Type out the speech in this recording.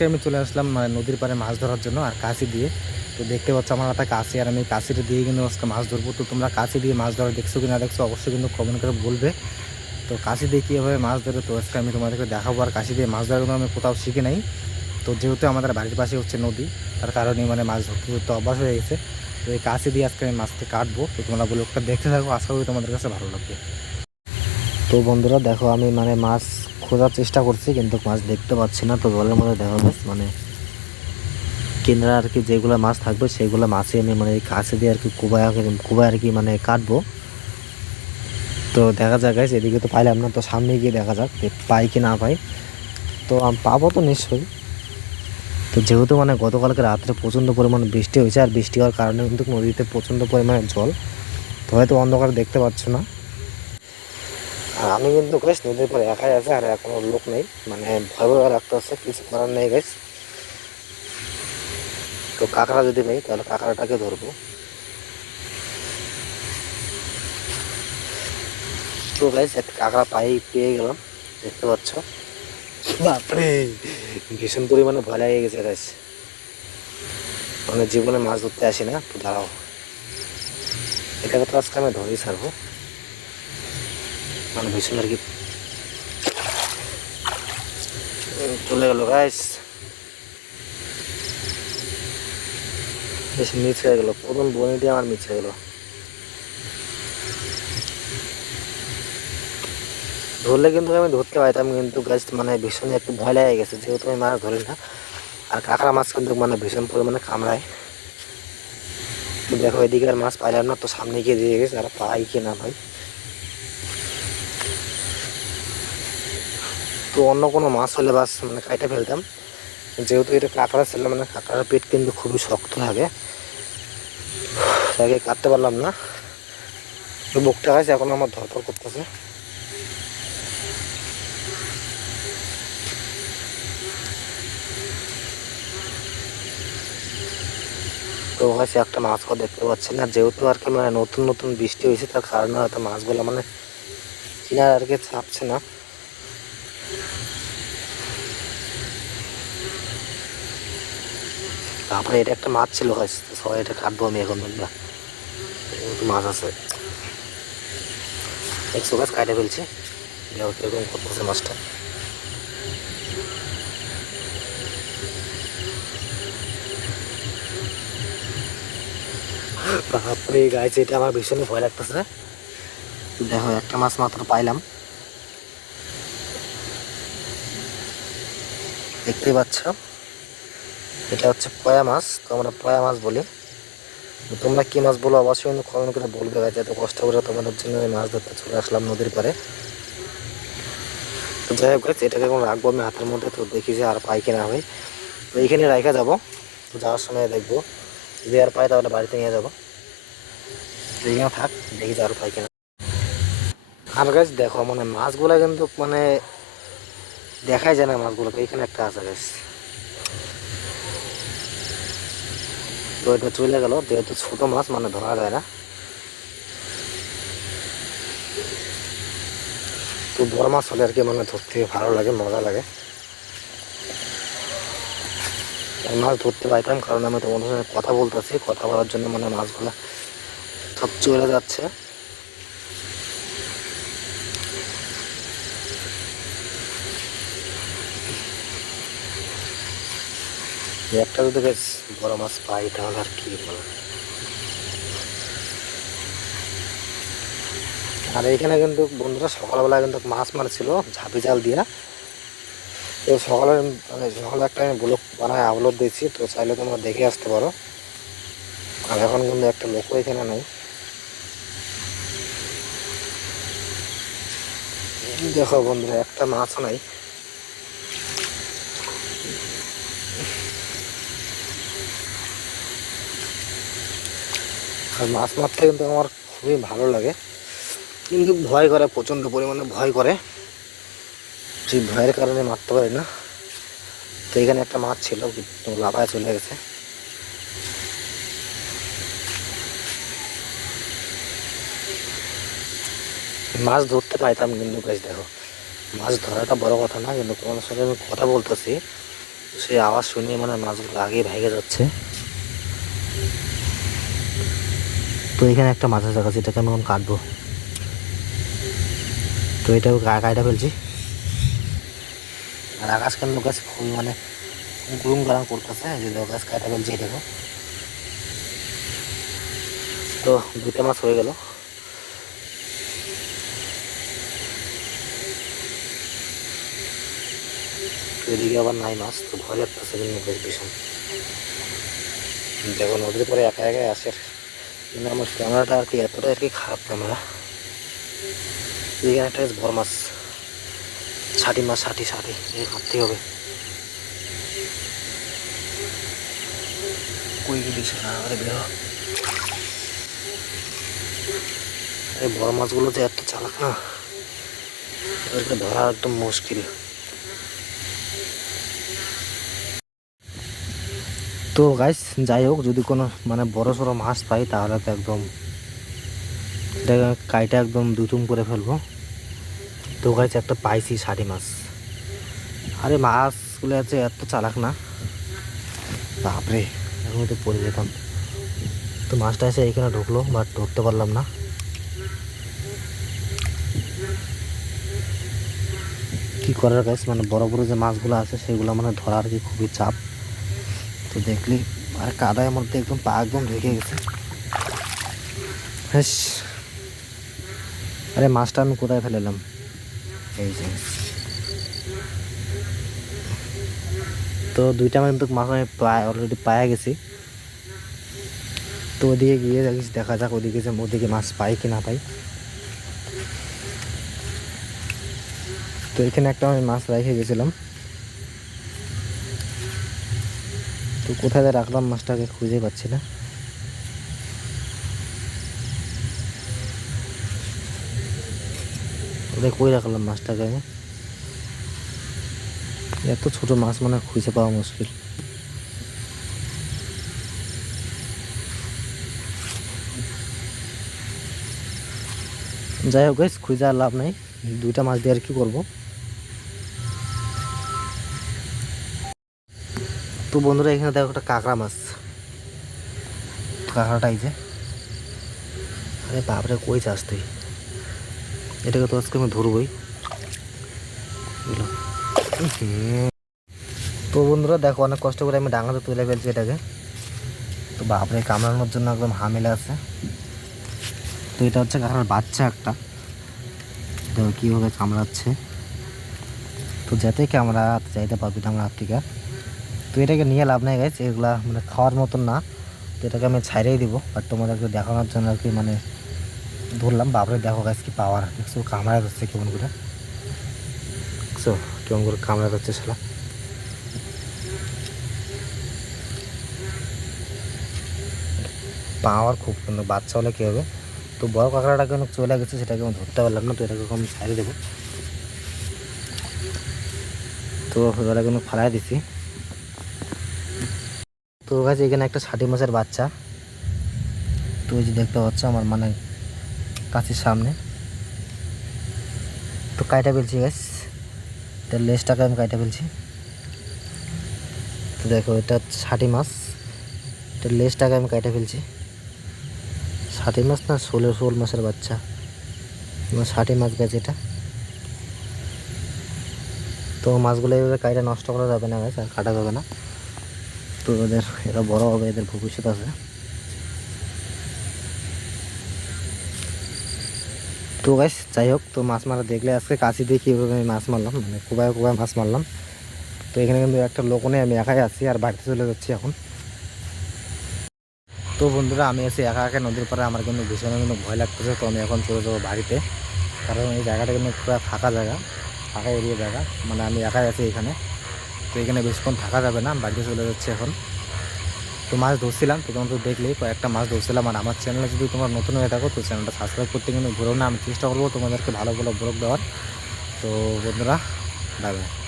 আজকে আমি চলে আসলাম নদীর পাড়ে মাছ ধরার জন্য আর কাঁচি দিয়ে। তো দেখতে পাচ্ছ আমার হাতে কাঁচি, আর আমি কাঁচিটা দিয়ে কিন্তু আজকে মাছ ধরবো। তো তোমরা কাঁচি দিয়ে মাছ ধরা দেখছো কি না দেখছো অবশ্যই কিন্তু কমেন্ট করে বলবে। তো কাঁচি দিয়ে কীভাবে মাছ ধরে তো আজকে আমি তোমাদেরকে দেখাবো। আর কাঁচি দিয়ে মাছ ধরার কিন্তু আমি কোথাও শিখে নাই। তো যেহেতু আমাদের বাড়ির পাশে হচ্ছে নদী, তার কারণে মাছ ধরতে ধরতে অভ্যাস হয়ে গেছে। তো এই কাঁচি দিয়ে আজকে আমি মাছটি কাটবো। তো তোমরা ব্লগটা দেখতে থাকো, আশা করি তোমাদের কাছে ভালো লাগবে। তো বন্ধুরা দেখো, আমি মাছ খোঁজার চেষ্টা করছি কিন্তু মাছ দেখতে পাচ্ছি না। তো জলের মধ্যে দেখা যাচ্ছে কিনারা আর কি যেগুলো মাছ থাকবে সেগুলো মাছে আমি এই কাছে দিয়ে আর কি কুবায় আর কি কাটবো। তো দেখা যাক গাইস, এদিকে তো পাইলাম না, তো সামনে গিয়ে দেখা যাক পাই কি না পাই। তো পাবো তো নিশ্চয়ই। তো যেহেতু গতকালকে রাত্রে প্রচণ্ড পরিমাণে বৃষ্টি হয়েছে, আর বৃষ্টি হওয়ার কারণে কিন্তু নদীতে প্রচণ্ড পরিমাণে জল, তো হয়তো অন্ধকার দেখতে পাচ্ছ না। আর আমি কিন্তু গাইস নদীর পর একাই আছে, আর কোনো লোক নেই, ভয় ভয় লাগতে হচ্ছে, কিছু করার নেই গাইস। তো কাঁকড়া যদি পাই তাহলে কাঁকড়াটাকে ধরবো। তো গাইস একটা কাঁকড়া পেয়ে গেলাম, দেখতে পাচ্ছ। বাপরে, ভীষণ পরিমাণে ভয় লেগে গেছে গাইস। জীবনে মাছ ধরতে আসি না, তো দাঁড়াও, এটাকে তো আজকে আমি ধরেই ছাড়বো। ভীষণ আর কি চলে গেল গাইস, বেশি মিস হয়ে গেল, প্রথম বনিটি আমার মিস হয়ে গেল। ধরলে কিন্তু আমি ধরতে পারতাম, কিন্তু গাছ ভীষণ একটু ভয় লেগে গেছে, যেহেতু আমি মাছ ধরি না। আর কাঁকড়া মাছ কিন্তু ভীষণ পরিমাণে কামড়ায়। তো দেখো এদিকে আর মাছ পাইলাম না, তো সামনে গিয়ে দিয়ে গেছে, আর পাই কি না পাই। তো অন্য কোনো মাছ হলে বাস কাইটে ফেলতাম, যেহেতু এটা কাঁকড়া ছিল, কাঁকড়ার পেট কিন্তু খুবই শক্ত থাকে, তাকে কাটতে পারলাম না। তো বুকটা গাছে এখন আমার ধরপড় করতেছে। তো গাছে একটা মাছও দেখতে পাচ্ছি না, যেহেতু আর কি নতুন নতুন বৃষ্টি হয়েছে, তার কারণে হয়তো মাছগুলো কিনার আর কি চাপছে না। তারপরে এটা একটা মাছ ছিল গাছ, সবাই এটা কাটবো আমি এখন, দেখবা মাছ আছে, একশো গাছ কাটে ফেলছি। দেখো কিরকম করতেছে মাছটা। বাপরে গাছ, এটা আমার ভীষণই ভয় লাগতেছে। দেখো একটা মাছ মাত্র পাইলাম, দেখতেই পাচ্ছ, এটা হচ্ছে পয়া মাছ। তো আমরা পয়া মাছ বলি, তোমরা কি মাছ বলো অবশ্যই কিন্তু কমেন্ট করে বলবে গাছ। এত কষ্ট করে তোমাদের জন্য আমি মাছ ধরতে চলে আসলাম নদীর পাড়ে। তো যাই হোক গাছ, এটাকে এখন রাখবো আমি হাতের মধ্যে, তো দেখি যে আর পাই কিনা হয়। তো এইখানে রাখা যাবো, তো যাওয়ার সময় দেখবো, যদি আর পাই তাহলে বাড়িতে নিয়ে যাবো। তো এইখানে থাক, দেখি যে আর পাই কিনা। আর গাছ দেখো মাছগুলা কিন্তু দেখাই যায় না মাছগুলোকে, এখানে একটা আছে গাছ। তো এটা চলে গেল, যেহেতু ছোট মাছ ধরা যায় না। তো বড় মাছ হলে আর কি ধরতে ভালো লাগে, মজা লাগে। মাছ ধরতে পাইতাম, কারণ আমি তোমাদের সঙ্গে কথা বলতেছি, কথা বলার জন্য মাছগুলা সব চলে যাচ্ছে। একটা যদি বেশ বড় মাছ পাই তাহলে আর কি বলো। আর এখানে কিন্তু বন্ধুরা সকালবেলা কিন্তু মাছ মারছিল ঝাঁপি জাল দিয়া। তো সকালে সকালে একটা আমি ব্লগ বানায় আপলোড দিয়েছি, তো চাইলে তোমরা দেখে আসতে পারো। আর এখন কিন্তু একটা লোকও এখানে নেই। দেখো বন্ধুরা, একটা মাছও নাই। আর মাছ মারতে কিন্তু আমার খুবই ভালো লাগে, কিন্তু ভয় করে, প্রচণ্ড পরিমাণে ভয় করে, সেই ভয়ের কারণে মারতে পারি না। তো এখানে একটা মাছ ছিল, লাফায় চলে গেছে। মাছ ধরতে পাইতাম কিন্তু গাছ, দেখো মাছ ধরাটা বড় কথা না, কিন্তু তোমার সাথে আমি কথা বলতেছি, সেই আওয়াজ শুনে মানে মাছগুলো আগে ভেগে যাচ্ছে। তো এখানে একটা মাছের জায়গা আছে, এটাকে আমি এখন কাটবো। তো এটাও কাটা ফেলছি। আর আকাশ কেন গাছ খুবই মানে গুরুম গারাম করতেছে, যে গাছ কাটা ফেলছি এটাকে। তো দুটো মাছ হয়ে গেল। এদিকে আবার নাই মাছ, তো ভয় লাগতেছে কিন্তু বেশ ভীষণ। দেখো নদীর পরে একা একাই আসে, কিন্তু আমার ক্যামেরাটা আর কি এতটা আর কি খারাপ ক্যামেরা। এখানে একটা বড় মাছ, ষাটি মাছ, ষাটি এই মারতে হবে। কই গেলিস না আরে বের হ। এই বড় মাছগুলো যে এত চালাক না, ওদেরকে ধরা একদম মুশকিল। তো গাইস যাই হোক, যদি কোনো মানে বড় সড়ো মাছ পাই তাহলে তো একদম এটা কাইটা একদম দুতুম করে ফেলবো। তো গাইস একটা পাইছি ষাটি মাছ। আরে মাছগুলো আছে এত চালাক না, বাপরে এখন তো পড়ে যেতাম। তো মাছটা এসে এখানে ঢুকলো, বাট ধরতে পারলাম না। কি করার গাইস, মানে বড় বড় যে মাছগুলো আছে সেগুলো মানে ধরার কি খুবই চাপ। তো দেখলি আর কাদার মধ্যে একদম পা একদম ঢুকে গেছে। হ্যাঁ, আরে মাছটা আমি কোথায় ফেলেলাম, এই যে। তো দুইটা কিন্তু মাছ আমি অলরেডি পায়ে গেছি। তো ওদিকে গিয়ে দেখা যাক ওদিকে মাছ পাই কি না পাই। তো এখানে একটা আমি মাছ রেখে গেছিলাম, তো কোথায় রাখলাম মাছটাকে খুঁজে পাচ্ছি না। কোথায় কই রাখলাম মাছটাকে আমি, এত ছোট মাছ মানে খুঁজে পাওয়া মুশকিল। যাই হোক গাইস, খুঁজে আর লাভ নাই, দুইটা মাছ দিয়ে আর কি করবো। তো বন্ধুরা এখানে দেখো একটা কাঁকড়া মাছ, কাঁকড়াটা এই যে। আরে বাপরে কই চাস তুই, এটাকে তো আজকে আমি ধরবই। তো বন্ধুরা দেখো অনেক কষ্ট করে আমি ডাঙাতে তুলে ফেলছি এটাকে। তো বাপরে কামড়ানোর জন্য একদম হামিলে আছে। তো এটা হচ্ছে কাঁকড়ার বাচ্চা একটা, দেখো কীভাবে কামড়াচ্ছে। তো যাতে কামড়াতে চাইতে পারবি ডাঙা হাত থেকে। তো এটাকে নিয়ে লাভ নাই গাইস, এগুলা মানে খাওয়ার মতন না। তো এটাকে আমি ছাইড়েই দিব, আর তোমাদেরকে দেখানোর জন্য আর কি মানে ধরলাম। বাপরে দেখো গাইস কি পাওয়ার, দেখছো কামড়া যাচ্ছে কেমন করে, দেখছো কেমন করে কামড়া যাচ্ছে সেটা। পাওয়ার খুব সুন্দর, বাচ্চা হলে কী হবে। তো বড় কাঁকড়াটাকে অনেক চলে গেছে, সেটাকে আমি ধরতে পারলাম না। তো এটাকে আমি ছাড়িয়ে দেবো। তো এটাকে আমি ফালাই দিছি। তো গাছ এখানে একটা ষাটি মাছের বাচ্চা, তো ওই যে দেখতে পাচ্ছ আমার মানে কাছের সামনে। তো কাইটা ফেলছি গাছ, এটার লেজটাকে আমি কাইটা ফেলছি। তো দেখো এটা ষাটি মাছ, এটার লেজটাকে আমি কাইটা ফেলছি। ষাটি মাছ না শোল মাছের বাচ্চা, ষাটি মাছ গাছ এটা। তো মাছগুলো এইভাবে কাইটা নষ্ট করা যাবে না গাছ, আর কাটা যাবে না। তো এরা বড় হবে, এদের ভবিষ্যৎ আছে। তো গাইস যাই হোক, তো মাছ মারা দেখলে আজকে কাছি দিয়ে কীভাবে আমি মাছ মারলাম, মানে কোবায় মাছ মারলাম। তো এখানে কিন্তু একটা লোক নেই, আমি একাই আছি আর বাড়িতে চলে যাচ্ছি এখন। তো বন্ধুরা আমি আছি একা একা নদীর পাড়ে, আমার কিন্তু ভীষণ কিন্তু ভয় লাগতেছে। তো আমি এখন চলে যাবো বাড়িতে, কারণ এই জায়গাটা কিন্তু পুরো ফাঁকা জায়গা, ফাঁকা এরিয়া জায়গা, মানে আমি একাই আছি এখানে। তো এখানে বেশিক্ষণ থাকা যাবে না, বাড়িতে চলে যাচ্ছি এখন। তো মাছ ধরছিলাম, তো তোমরা তো দেখলেই কয়েকটা মাছ ধরছিলাম। আর আমার চ্যানেলে যদি তোমরা নতুন হয়ে থাকো, তো চ্যানেলটা সাবস্ক্রাইব করতে কিন্তু ভুলো না। আমি চেষ্টা করবো তোমাদেরকে ভালো ভালো ব্লগ দেওয়ার। তো বন্ধুরা বাই বাই।